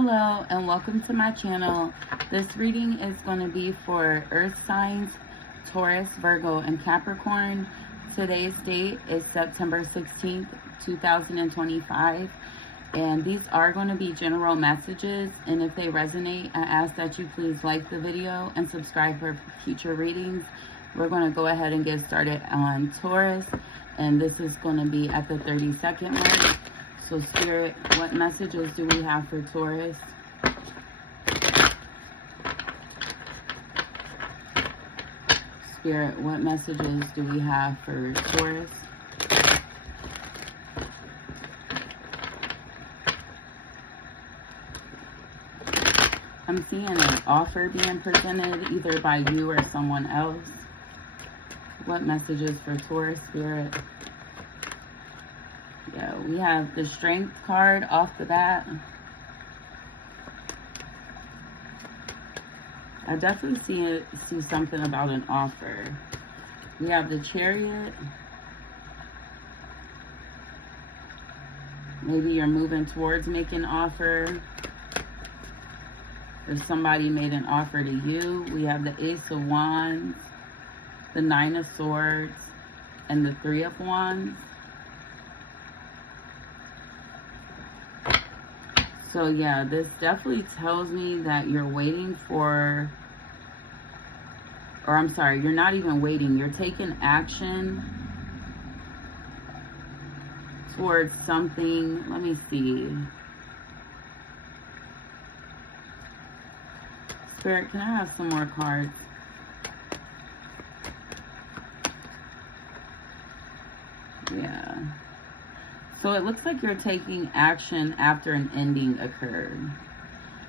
Hello and welcome to my channel. This reading is going to be for earth signs, Taurus, Virgo, and Capricorn. Today's date is September 16th, 2025. And these are going to be general messages. And if they resonate, I ask that you please like the video and subscribe for future readings. We're going to go ahead and get started on Taurus. And this is going to be at the 30-second mark. So Spirit, what messages do we have for Taurus? Spirit, what messages do we have for Taurus? I'm seeing an offer being presented either by you or someone else. What messages for Taurus, Spirit? Yeah, we have the Strength card off the bat. I definitely see something about an offer. We have the Chariot. Maybe you're moving towards making an offer. Or somebody made an offer to you. We have the Ace of Wands, the Nine of Swords, and the Three of Wands. So yeah, this definitely tells me that you're waiting for, or I'm sorry, you're not even waiting. You're taking action towards something. Let me see. Spirit, can I have some more cards? Yeah. So it looks like you're taking action after an ending occurred.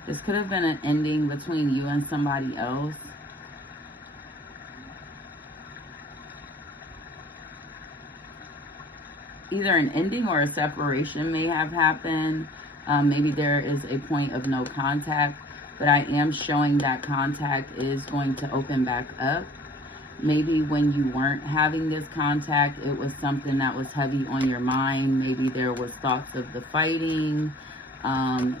This could have been an ending between you and somebody else. Either an ending or a separation may have happened. Maybe there is a point of no contact, but I am showing that contact is going to open back up. Maybe when you weren't having this contact, it was something that was heavy on your mind. Maybe there was thoughts of the fighting.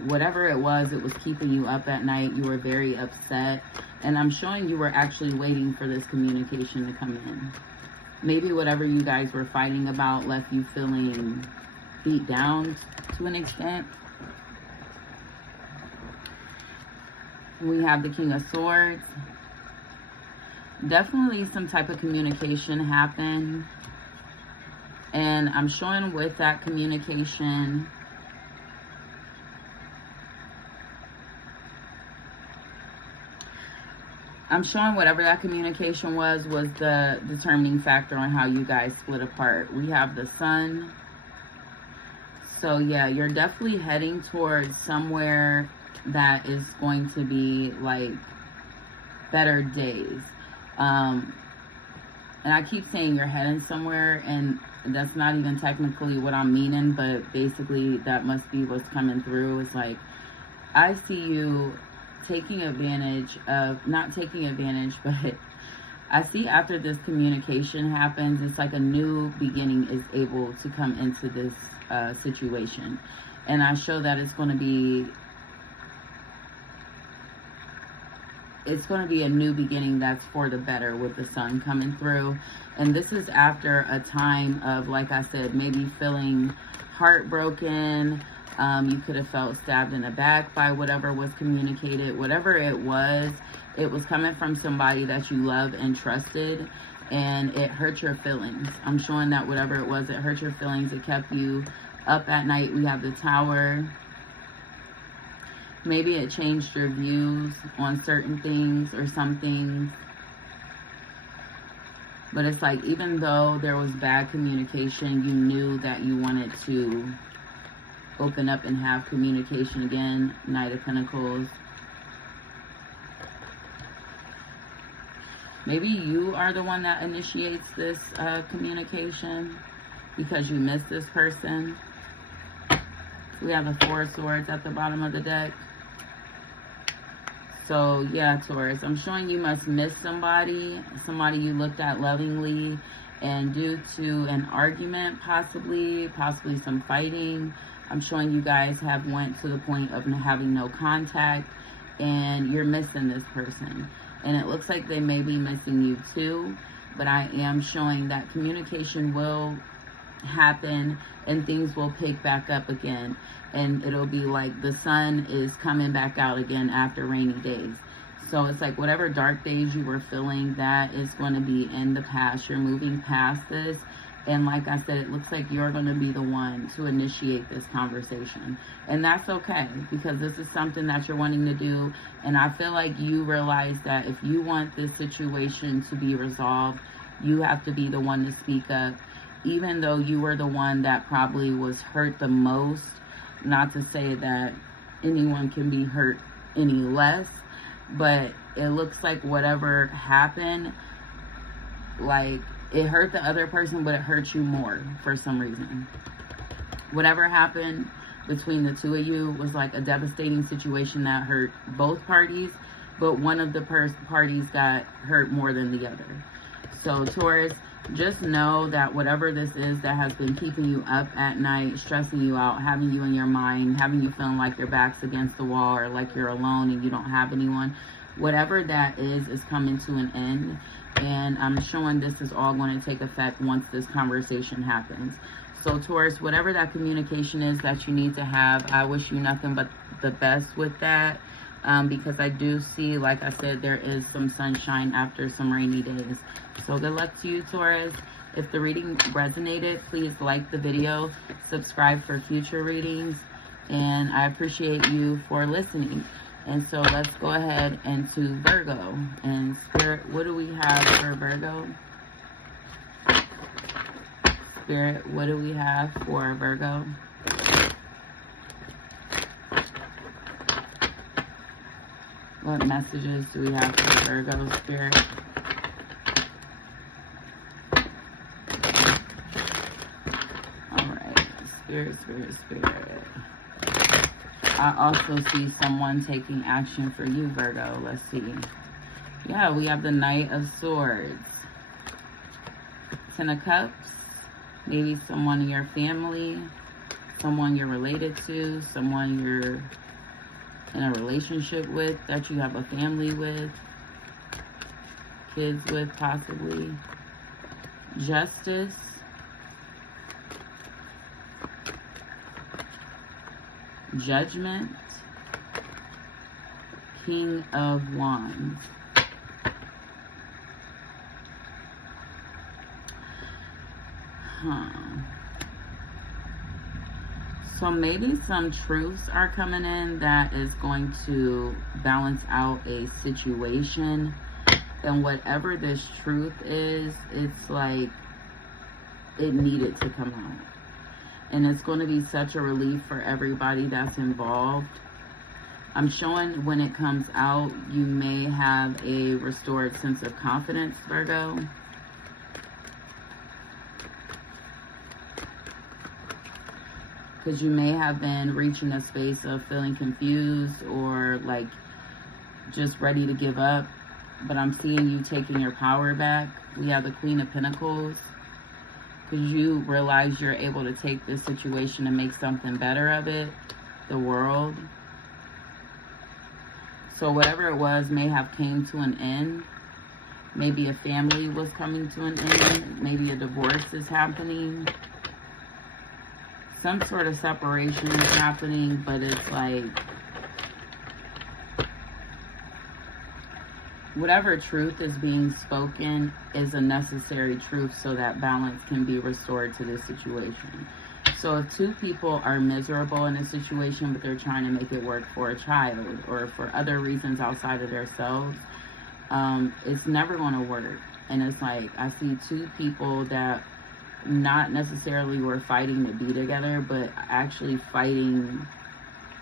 Whatever it was keeping you up at night. You were very upset. And I'm showing you were actually waiting for this communication to come in. Maybe whatever you guys were fighting about left you feeling beat down to an extent. We have the King of Swords. Definitely some type of communication happened, and I'm showing with that communication I'm showing whatever that communication was the determining factor on how you guys split apart. We have the Sun. So yeah, you're definitely heading towards somewhere that is going to be like better days. And I keep saying you're heading somewhere, and that's not even technically what I'm meaning, but basically that must be what's coming through. It's like, I see you taking advantage of, not taking advantage, but I see after this communication happens, it's like a new beginning is able to come into this situation. And I show that it's going to be a new beginning that's for the better with the Sun coming through. And this is after a time of, like I said, maybe feeling heartbroken. You could have felt stabbed in the back by whatever was communicated. Whatever it was coming from somebody that you love and trusted, and it hurt your feelings. I'm showing that whatever it was, it hurt your feelings. It kept you up at night. We have the Tower. Maybe it changed your views on certain things or something. But it's like, even though there was bad communication, you knew that you wanted to open up and have communication again. Knight of Pentacles. Maybe you are the one that initiates this communication because you miss this person. We have the Four of Swords at the bottom of the deck. So yeah, Taurus, I'm showing you must miss somebody you looked at lovingly, and due to an argument, possibly some fighting, I'm showing you guys have went to the point of having no contact, and you're missing this person. And it looks like they may be missing you too, but I am showing that communication will happen and things will pick back up again. And it'll be like the sun is coming back out again after rainy days. So it's like whatever dark days you were feeling, that is going to be in the past. You're moving past this. And like I said, it looks like you're going to be the one to initiate this conversation. And that's okay, because this is something that you're wanting to do. And I feel like you realize that if you want this situation to be resolved, you have to be the one to speak up. Even though you were the one that probably was hurt the most, not to say that anyone can be hurt any less, but it looks like whatever happened, like, it hurt the other person, but it hurt you more for some reason. Whatever happened between the two of you was like a devastating situation that hurt both parties, but one of the parties got hurt more than the other. So Taurus, just know that whatever this is that has been keeping you up at night, stressing you out, having you in your mind, having you feeling like your back's against the wall or like you're alone and you don't have anyone, whatever that is coming to an end. And I'm showing this is all going to take effect once this conversation happens. So Taurus, whatever that communication is that you need to have, I wish you nothing but the best with that. Because I do see, like I said, there is some sunshine after some rainy days. So good luck to you, Taurus. If the reading resonated, please like the video, subscribe for future readings, and I appreciate you for listening. And so let's go ahead into Virgo. And Spirit, what do we have for Virgo? Spirit, what do we have for Virgo? What messages do we have for Virgo, Spirit? Alright, Spirit, Spirit, Spirit. I also see someone taking action for you, Virgo. Let's see. Yeah, we have the Knight of Swords. Ten of Cups. Maybe someone in your family. Someone you're related to. Someone you're in a relationship with, that you have a family with. Kids with, possibly. Justice. Judgment. King of Wands. So maybe some truths are coming in that is going to balance out a situation. And whatever this truth is, it's like it needed to come out. And it's going to be such a relief for everybody that's involved. I'm showing when it comes out, you may have a restored sense of confidence, Virgo. Because you may have been reaching a space of feeling confused or like just ready to give up. But I'm seeing you taking your power back. We have the Queen of Pentacles. Because you realize you're able to take this situation and make something better of it. The World. So whatever it was may have came to an end. Maybe a family was coming to an end. Maybe a divorce is happening. Some sort of separation is happening, but it's like whatever truth is being spoken is a necessary truth so that balance can be restored to this situation. So if two people are miserable in a situation, but they're trying to make it work for a child or for other reasons outside of themselves, it's never going to work. And it's like, I see two people that not necessarily were fighting to be together, but actually fighting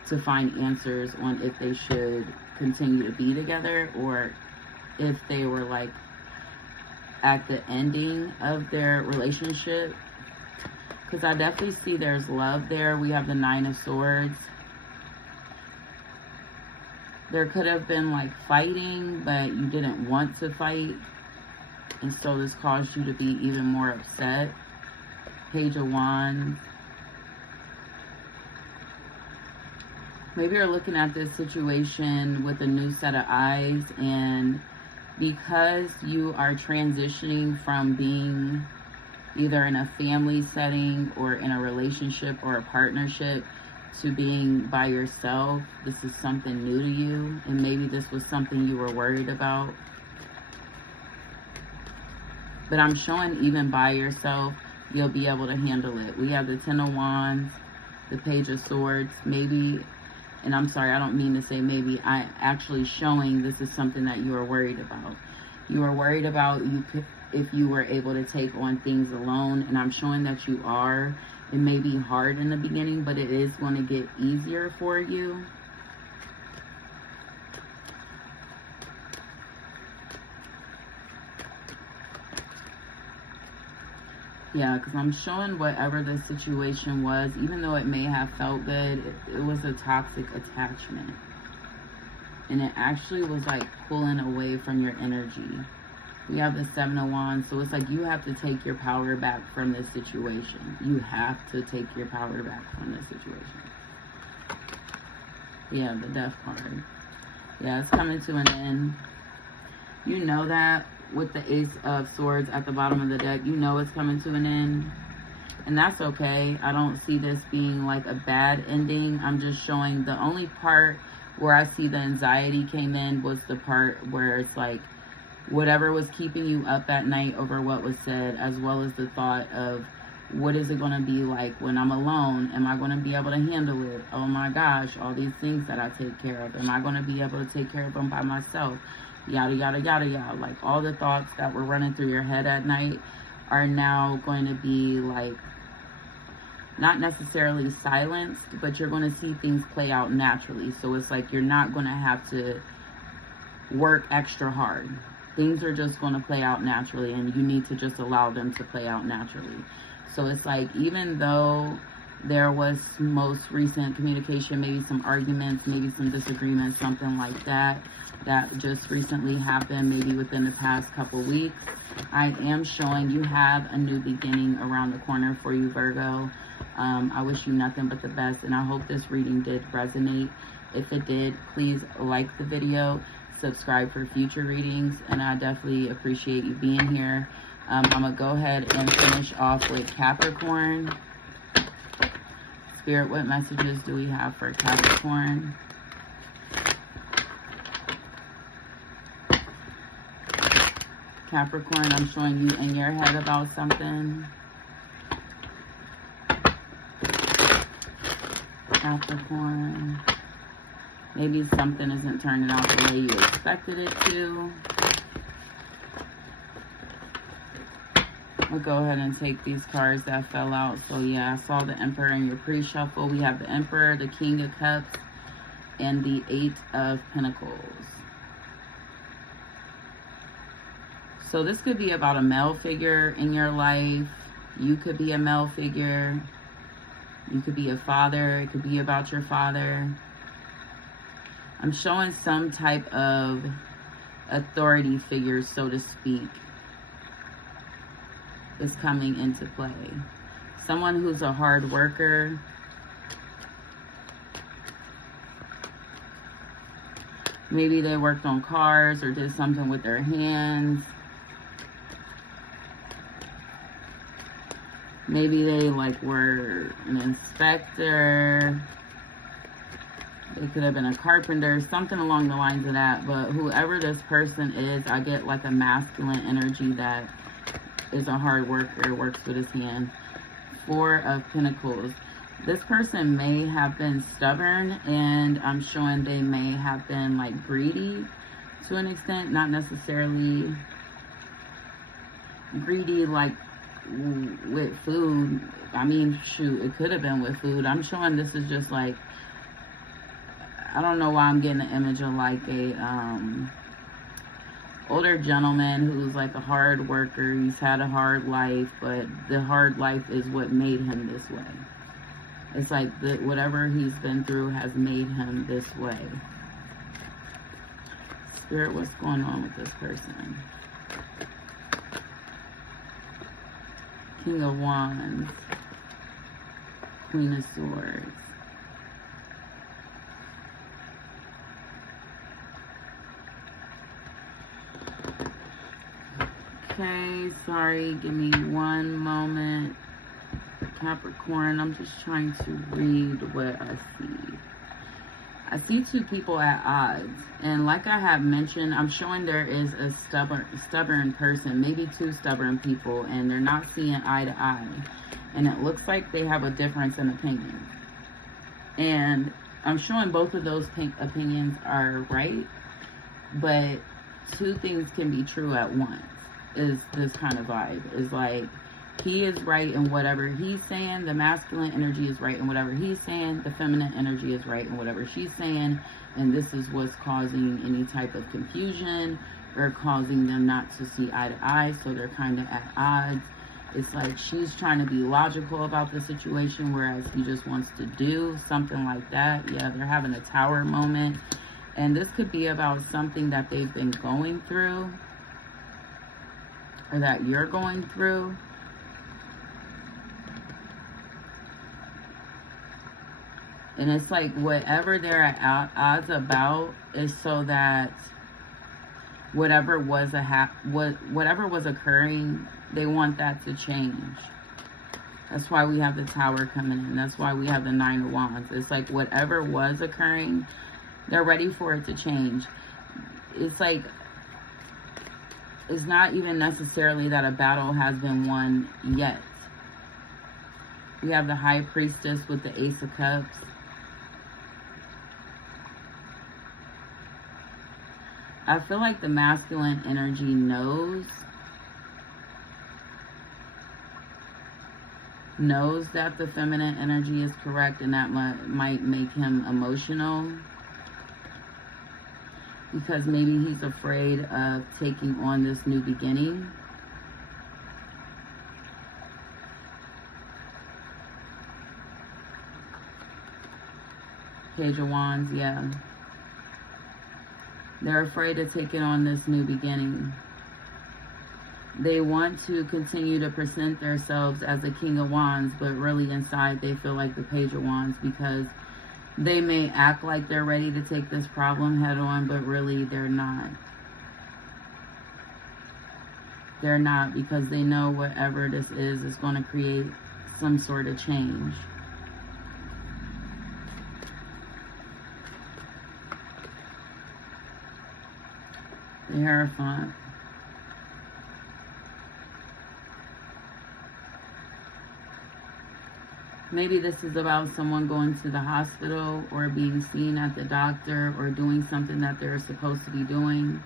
to find answers on if they should continue to be together or if they were like at the ending of their relationship. Because I definitely see there's love there. We have the Nine of Swords. There could have been like fighting, but you didn't want to fight. And so this caused you to be even more upset. Page of Wands. maybe you're looking at this situation with a new set of eyes, and because you are transitioning from being either in a family setting or in a relationship or a partnership to being by yourself, this is something new to you, and maybe this was something you were worried about. But I'm showing even by yourself, you'll be able to handle it. We have the Ten of Wands, the Page of Swords, maybe, and I'm sorry, I don't mean to say maybe, I actually showing this is something that you are worried about. You are worried about if you were able to take on things alone, and I'm showing that you are. It may be hard in the beginning, but it is going to get easier for you. Yeah, because I'm showing whatever the situation was, even though it may have felt good, it was a toxic attachment. And it actually was like pulling away from your energy. We have the Seven of Wands, so it's like you have to take your power back from this situation. You have to take your power back from this situation. Yeah, the Death card. Yeah, it's coming to an end. You know that with the Ace of Swords at the bottom of the deck, you know it's coming to an end. And that's okay. I don't see this being like a bad ending. I'm just showing the only part where I see the anxiety came in was the part where it's like, whatever was keeping you up at night over what was said, as well as the thought of what is it going to be like when I'm alone? Am I going to be able to handle it? Oh my gosh, all these things that I take care of. Am I going to be able to take care of them by myself? Yada, yada, yada, yada. Like all the thoughts that were running through your head at night are now going to be like, not necessarily silenced, but you're going to see things play out naturally. So it's like you're not going to have to work extra hard. Things are just going to play out naturally, and you need to just allow them to play out naturally. So it's like, even though there was most recent communication, maybe some arguments, maybe some disagreements, something like that, that just recently happened, maybe within the past couple weeks, I am showing you have a new beginning around the corner for you, Virgo. I wish you nothing but the best, and I hope this reading did resonate. If it did, please like the video, subscribe for future readings, and I definitely appreciate you being here. I'm gonna go ahead and finish off with Capricorn. Spirit, what messages do we have for Capricorn? Capricorn, I'm showing you in your head about something. Capricorn, maybe something isn't turning out the way you expected it to. We'll go ahead and take these cards that fell out. So yeah, I saw the Emperor in your pre-shuffle. We have the Emperor, the King of Cups, and the Eight of Pentacles. So this could be about a male figure in your life. You could be a male figure. You could be a father. It could be about your father. I'm showing some type of authority figure, so to speak, is coming into play. Someone who's a hard worker. Maybe they worked on cars or did something with their hands. Maybe they like were an inspector. They could have been a carpenter, something along the lines of that. But whoever this person is, I get like a masculine energy that is a hard worker, works with his hand. Four of Pentacles. This person may have been stubborn, and I'm showing they may have been like greedy to an extent. Not necessarily greedy like with food. I mean, shoot, it could have been with food. I'm showing this is just like, I don't know why I'm getting the image of like a older gentleman who's like a hard worker. He's had a hard life, but the hard life is what made him this way. It's like whatever he's been through has made him this way. Spirit, what's going on with this person? King of Wands, Queen of Swords. Okay, sorry, give me one moment. Capricorn, I'm just trying to read what I see. I see two people at odds, and like I have mentioned, I'm showing there is a stubborn person, maybe two stubborn people, and they're not seeing eye to eye, and it looks like they have a difference in opinion. And I'm showing both of those opinions are right, but two things can be true at once, is this kind of vibe. Is like, he is right in whatever he's saying, the masculine energy is right in whatever he's saying, the feminine energy is right in whatever she's saying, and this is what's causing any type of confusion or causing them not to see eye to eye, so they're kind of at odds. It's like she's trying to be logical about the situation, whereas he just wants to do something like that. Yeah, they're having a tower moment, and this could be about something that they've been going through or that you're going through. And it's like whatever they're at odds about is so that whatever was occurring, they want that to change. That's why we have the Tower coming in. That's why we have the Nine of Wands. It's like whatever was occurring, they're ready for it to change. It's like, it's not even necessarily that a battle has been won yet. We have the High Priestess with the Ace of Cups. I feel like the masculine energy knows that the feminine energy is correct, and that might make him emotional, because maybe he's afraid of taking on this new beginning. Page of Wands, yeah. They're afraid of taking on this new beginning. They want to continue to present themselves as the King of Wands, but really inside they feel like the Page of Wands, because they may act like they're ready to take this problem head on, but really they're not. They're not, because they know whatever this is going to create some sort of change. The Hierophant. Maybe this is about someone going to the hospital or being seen at the doctor or doing something that they're supposed to be doing.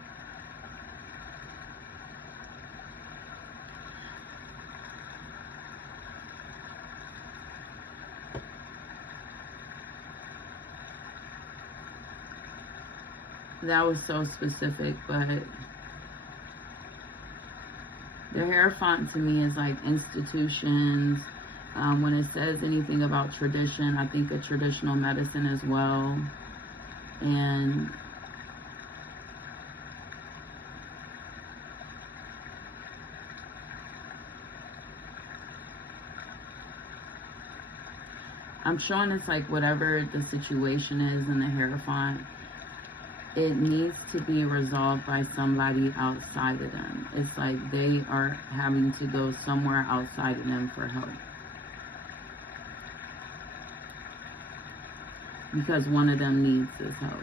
That was so specific, but the Hierophant to me is like institutions. When it says anything about tradition, I think of traditional medicine as well. And I'm showing it's like whatever the situation is in the Hierophant, it needs to be resolved by somebody outside of them. It's like they are having to go somewhere outside of them for help, because one of them needs this help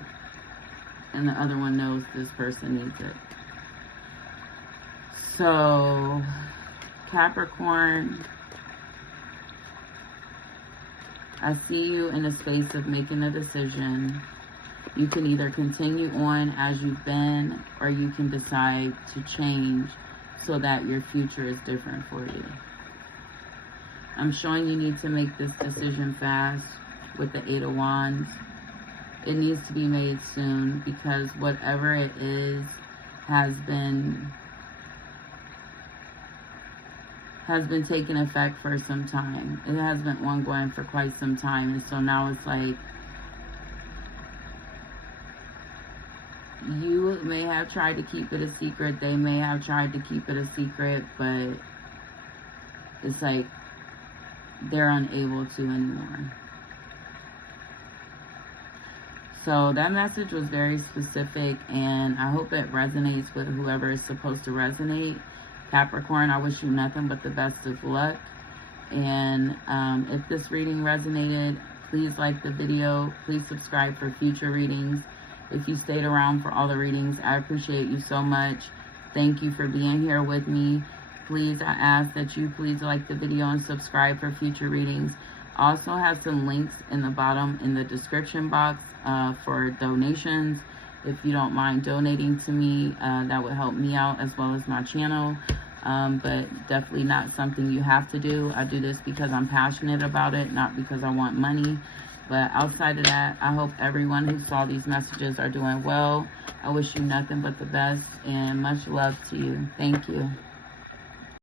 and the other one knows this person needs it. So Capricorn, I see you in a space of making a decision. You can either continue on as you've been, or you can decide to change so that your future is different for you. I'm showing you need to make this decision fast with the Eight of Wands. It needs to be made soon, because whatever it is has been taking effect for some time. It has been ongoing for quite some time, and so now it's like you may have tried to keep it a secret, they may have tried to keep it a secret, but it's like they're unable to anymore. So that message was very specific, and I hope it resonates with whoever is supposed to resonate. Capricorn, I wish you nothing but the best of luck. And if this reading resonated, please like the video. Please subscribe for future readings. If you stayed around for all the readings, I appreciate you so much. Thank you for being here with me. Please, I ask that you please like the video and subscribe for future readings. I also have some links in the bottom in the description box for donations. If you don't mind donating to me, that would help me out as well as my channel. But definitely not something you have to do. I do this because I'm passionate about it, not because I want money. But outside of that, I hope everyone who saw these messages are doing well. I wish you nothing but the best and much love to you. Thank you.